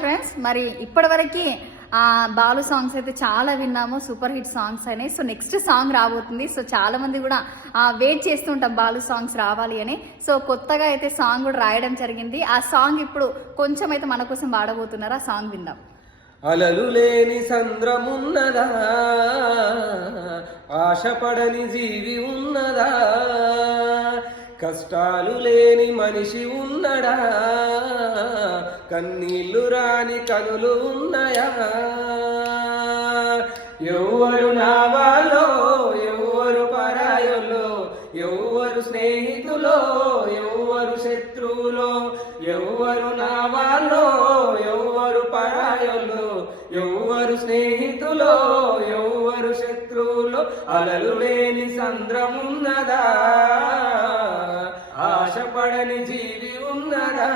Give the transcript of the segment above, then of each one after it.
Friends మరి ఇప్పటివరకు ఆ బాలు సాంగ్స్ అయితే చాలా విన్నాము సూపర్ హిట్ సాంగ్స్ అని సో నెక్స్ట్ సాంగ్ రాబోతుంది. సో చాలా మంది కూడా వెయిట్ చేస్తుంటాం బాలు సాంగ్స్ రావాలి అని. సో కొత్తగా అయితే సాంగ్ కూడా రాయడం జరిగింది. ఆ సాంగ్ ఇప్పుడు కొంచెం అయితే మన కోసం పాడబోతున్నారు ఆ సాంగ్ విందాం. అలలు లేని సంద్రమున్నదా? ఆశపడని జీవి ఉన్నదా? కష్టాలు లేని మనిషి ఉన్నడా? కన్నీళ్ళు రాని కనులు ఉన్నాయా? ఎవ్వరు నావాలో ఎవ్వరు పరాయులో ఎవ్వరు స్నేహితులో ఎవ్వరు శత్రువులో ఎవ్వరు నావాలో ఎవ్వరు పరాయులు ఎవ్వరు స్నేహితులో ఎవ్వరు శత్రువులో అలలు లేని సంద్రమున్నదా ఆశపడని జీవి ఉన్నదా?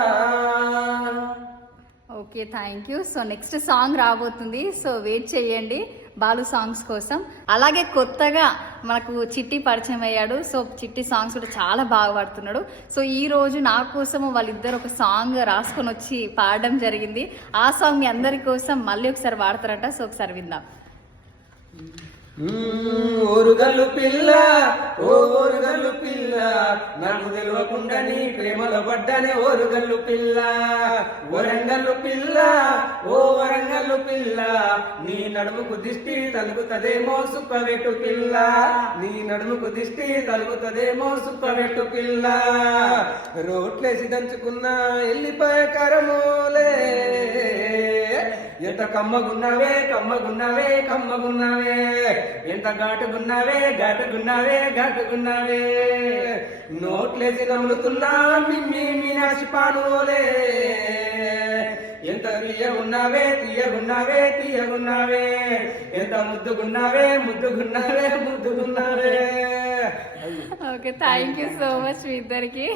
Okay thank you so next song రాబోతుంది. సో వెయిట్ చేయండి బాలు సాంగ్స్ కోసం. అలాగే కొత్తగా మనకు చిట్టి పరిచయం అయ్యాడు. సో చిట్టి సాంగ్స్ కూడా చాలా బాగా పాడుతున్నాడు. సో ఈ రోజు నా కోసం వాళ్ళిద్దరు ఒక సాంగ్ రాసుకొని వచ్చి పాడడం జరిగింది. ఆ సాంగ్ మీ అందరి కోసం మళ్ళీ ఒకసారి పాడతారట సో ఒకసారి విందాం. ఓరుగల్లు పిల్ల ఓ ఓరుగల్లు పిల్ల. నాకు తెలియకుండా నీ ప్రేమలో పడ్డానే ఓరుగల్లు పిల్ల. వరంగల్లు పిల్ల ఓ వరంగల్లు పిల్ల. నీ నడుముకు దిష్టి తలుగుతదేమో సుప్పవెట్టు పిల్ల. నీ నడుముకు దిష్టి తలుగుతదేమో సుప్పవెట్టు పిల్ల. రోట్లేసి దంచుకున్న ఎల్లిపాయ కరమోలే. ఎంత కమ్మగున్నావే కమ్మగున్నావే కమ్మగున్నావే. ఎంత ఘాటుగున్నావే ఘాటుగున్నావే ఘాటుగున్నావే. నోట్లేసి నమ్ములుతున్నా మిమ్మి మీనాశి పానులే. ఎంత తీయగున్నావే తీయగున్నావే తీయగున్నావే. ఎంత ముద్దుగున్నావే ముద్దుగున్నావే ముద్దుగున్నావే. Okay thank you so much మీ ఇద్దరికి.